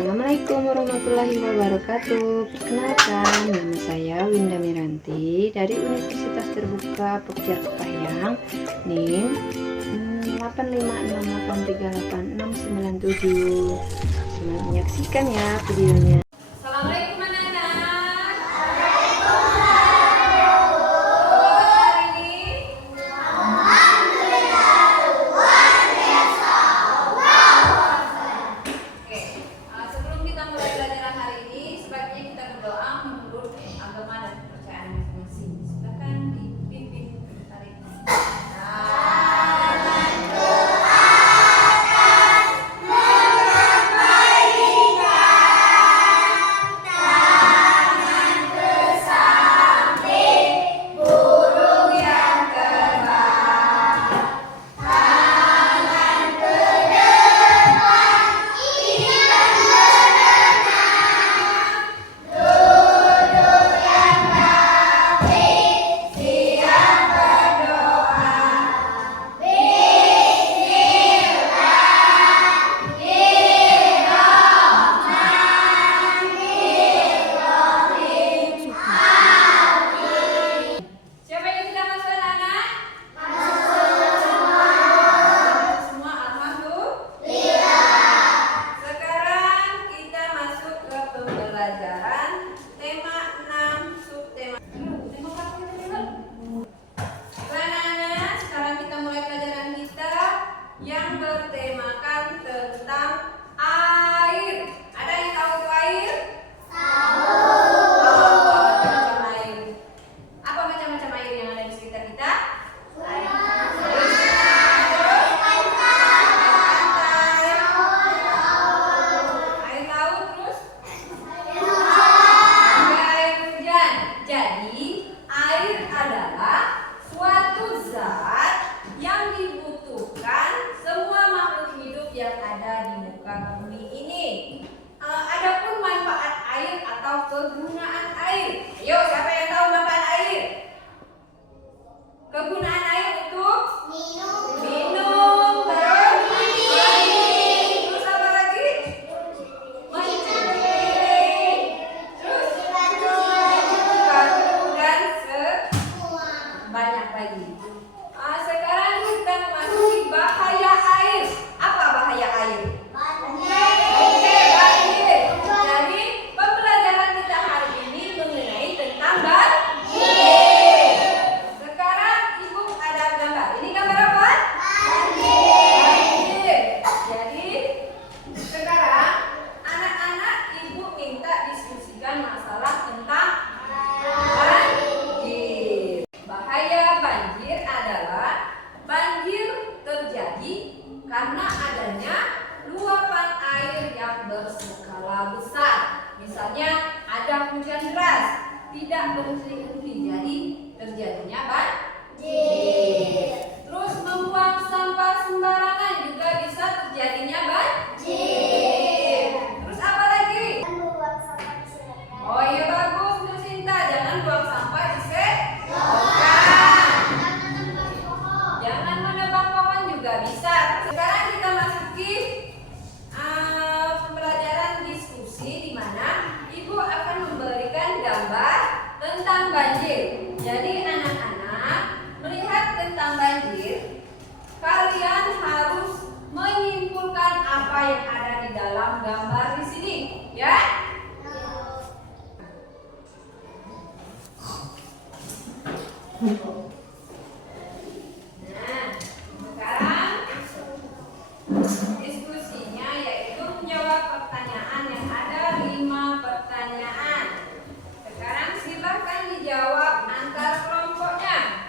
Assalamualaikum warahmatullahi wabarakatuh. Perkenalkan, nama saya Winda Miranti dari Universitas Terbuka Pokja Kepayang, NIM 856838697. Selamat menyaksikan ya videonya. Assalamualaikum anak-anak. Sebelum kita mulai pelajaran hari ini, sebaiknya kita berdoa menurut agama dan kepercayaan masing-masing. Silakan dipimpin hari ini. Siapa yang sudah masuk anak-anak? Semua alhamdulillah. Sekarang kita masuk ke pembelajaran tema 6 subtema. Anak-anak, sekarang kita mulai pelajaran kita yang bertemakan tentang air. Ada yang tahu itu air? Macam air. Apa macam-macam air yang ada di sekitar kita? Air laut, terus juga air hujan. Jadi air adalah suatu zat yang dibutuhkan semua makhluk hidup yang ada di muka bumi ini. Adapun manfaat air atau kegunaan air. Ayo, siapa yang tahu manfaat air? Kegunaan air untuk minum, terus apa lagi? Mencuci, terus baju dan sebanyak lagi. Sekarang kita memasuki bahaya air. Apa bahaya air? Oke, banjir. Jadi pembelajaran kita hari ini mengenai tentang banjir. Sekarang ibu ada gambar. Ini gambar apa? Banjir. Jadi sekarang anak-anak ibu minta diskusikan masalah tentang banjir. Bahaya banjir adalah banjir terjadi karena adanya luapan air yang berskala besar. Misalnya ada hujan deras, tidak berhenti-henti, jadi terjadinya banjir. Terus membuang sampah sembarangan juga bisa terjadinya banjir. Terus apa lagi? Oh iya, bagus untuk Sinta, jangan buang sampah di selokan. Jangan menebang pohon juga bisa. Sekarang kita masuki pembelajaran diskusi di mana ibu akan memberikan gambar tentang banjir. Jadi anak-anak melihat tentang banjir, kalian harus menyimpulkan apa yang ada di dalam gambar di sini, ya. Nah, sekarang diskusinya yaitu menjawab pertanyaan yang ada 5 pertanyaan. Sekarang silakan dijawab antar kelompoknya.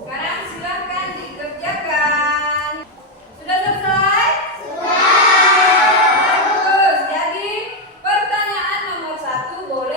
Sekarang silakan dikerjakan. Sudah selesai? Sudah. Bagus. Jadi pertanyaan nomor 1 boleh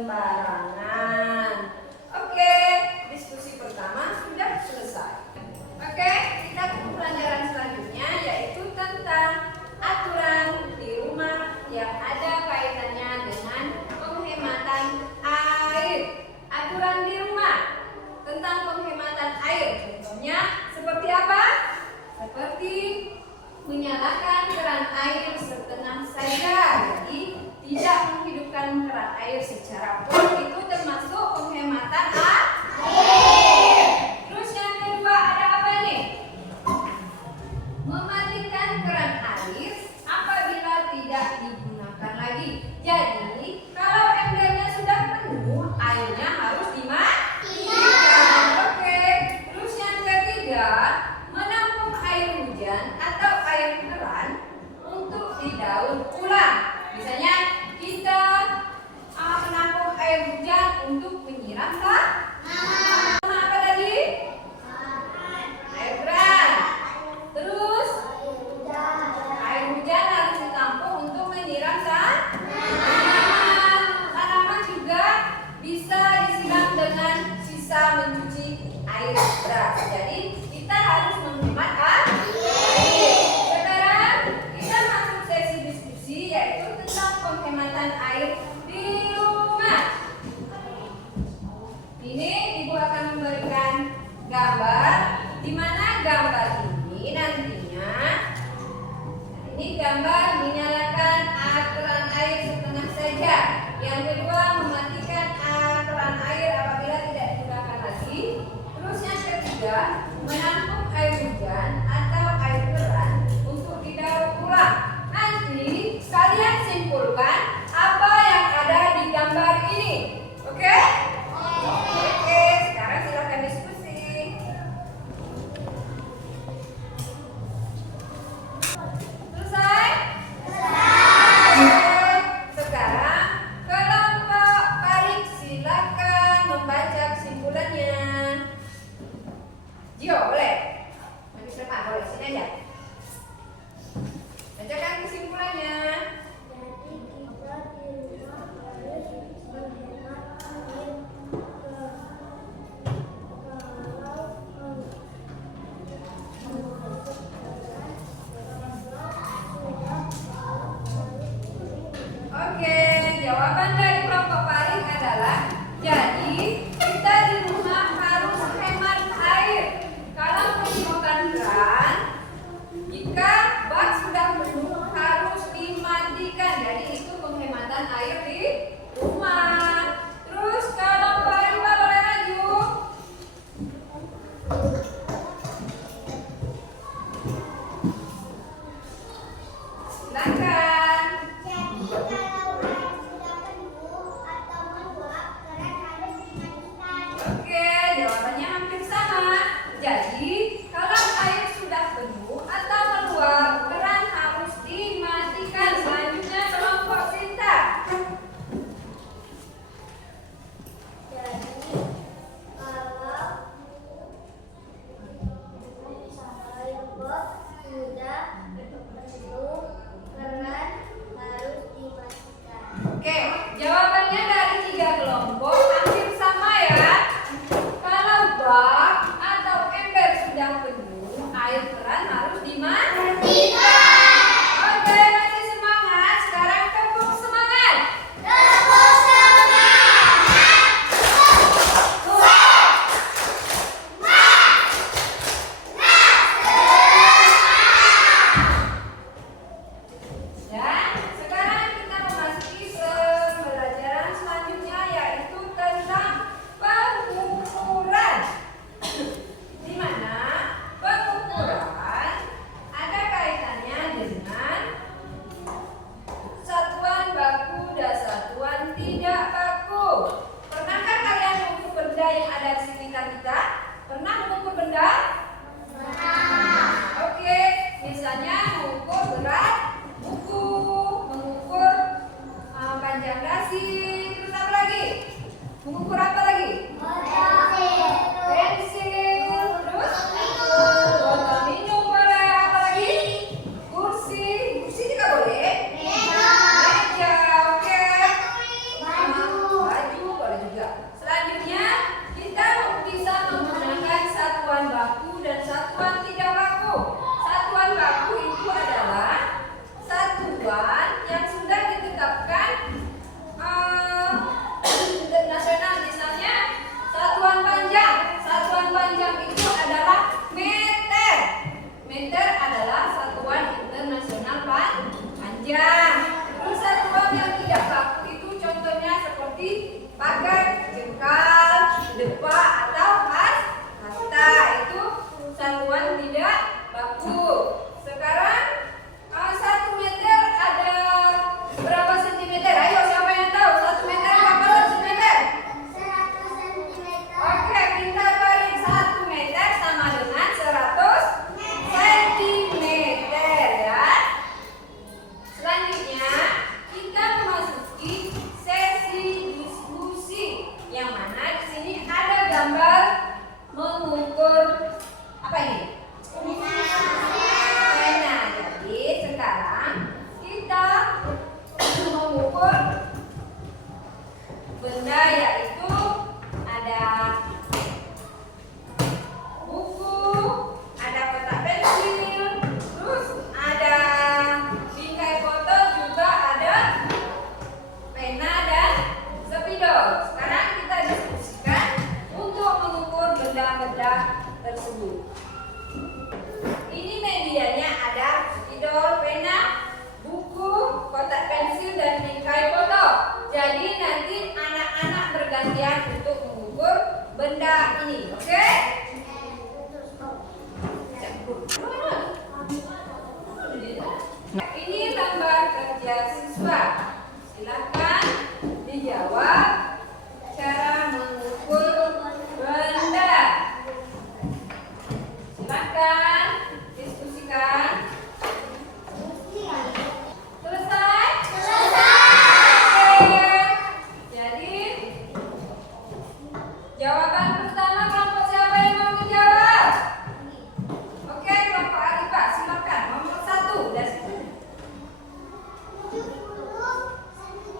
sembarangan. Oke, diskusi pertama sudah selesai. Oke, kita ke pelajaran selanjutnya yaitu tentang aturan di rumah yang ada kaitannya dengan penghematan air. Aturan di rumah tentang penghematan air. Contohnya seperti apa? Seperti menyalakan keran air setengah saja. Jadi tidak menghidupkan keran air secara full, itu termasuk penghematan air. Terus yang kedua ada apa nih? Mematikan keran air apabila tidak digunakan lagi. Jadi kalau embernya sudah penuh, airnya harus dimatikan. Oke. Terus yang ketiga, menampung air hujan atau air keran untuk didaur ulang. Misalnya kita menampung air hujan untuk menyiram tanaman. Apa tadi? Air keran. Terus air hujan harus ditampung untuk menyiram tanaman. Tanaman juga bisa disiram dengan sisa mencuci air beras. Jadi kita harus menghemat air. Sekarang kita masuk sesi diskusi yaitu tentang penghematan air di rumah. Ini Ibu akan memberikan gambar di mana gambar ini nantinya ini gambar menyalakan keran air setengah saja. Yang kedua mematikan keran air apabila tidak digunakan lagi. Terus yang ketiga menampung air hujan atau air keran untuk didaur ulang. Nanti kalian simpulkan apa yang ada di gambar ini. Oke? Oke, sekarang silakan diskusi. Selesai? Oke, sekarang kelompok Farid silakan membaca kesimpulannya. Gio, boleh? Nanti depan, boleh. Sini aja. Bacakan kesimpulannya. Jadi kita di rumah harus menghemat air Oke, jawaban dari kelompok Farid adalah jadi kita di rumah harus hemat air. Kalau menggunakan keran, jika bak sudah penuh harus dimatikan. Jadi itu penghematan air di rumah. Terus kalau Farid boleh maju. Silakan. Jadi kalau air sudah penuh atau meluap, keran harus dimatikan. Oke, jawabannya hampir sama. Jadi, kalau air sudah penuh atau meluap, keran harus dimatikan. Selanjutnya kelompok Sinta. Jadi kalau air bak sudah penuh, keran Ya, terus satuan yang tidak baku itu contohnya seperti pagar, jengkal, depa atau hasta. Itu satuan tidak baku. Sekarang 1 meter ada berapa sentimeter? Ayo siapa yang tahu? 1 meter berapa sentimeter? 100 cm. Oke, pintar balik. 1 meter sama dengan 100 sentimeter ya. Selanjutnya kita memasuki sesi diskusi yang mana di sini ada gambar mengukur apa ini? Pena. Jadi sekarang kita mengukur benda yaitu ada buku, ada kotak pensil, terus ada bingkai foto, juga ada pena dan spidol. Sekarang kita diskusikan untuk mengukur benda-benda tersebut. Ini medianya ada spidol, pena, buku, kotak pensil, dan bingkai foto. Jadi nanti anak-anak bergantian untuk mengukur benda ini, oke? Ini lembar kerja siswa. Silakan dijawab cara mengukur benda. Silakan diskusikan. Selesai? Oke. Jadi jawaban pertama kelompok siapa yang mau menjawab? Oke, kelompok Arifah, silakan nomor 1 dari situ. 70 cm.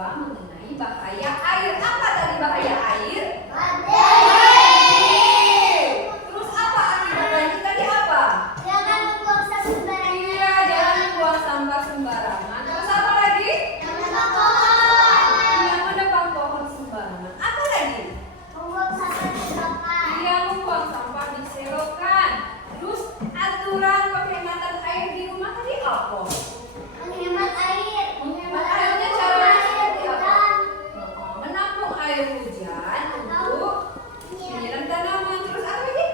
mencoba mengenai bahaya air. Apa tadi bahaya air? Terus apa akibatnya tadi apa? Jangan membuang sampah sembarangan. Iya, jangan buang sampah sembarangan. Terus apa lagi? Jangan menebang pohon. Iya, menebang pohon sembarangan. Apa lagi? Membuang sampah di selokan. Iya, membuang sampah di selokan. Terus aturan penghematan air di rumah tadi apa? Menghemat air. Menghemat airnya caranya seperti apa? Hujan. Menampung air hujan untuk menyiram tanaman. Terus apa lagi?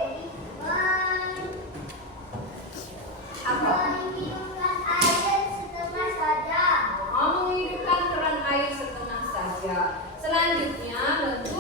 Apa? Menghidupkan air setengah saja. Menghidupkan keran air setengah saja. Selanjutnya bentuk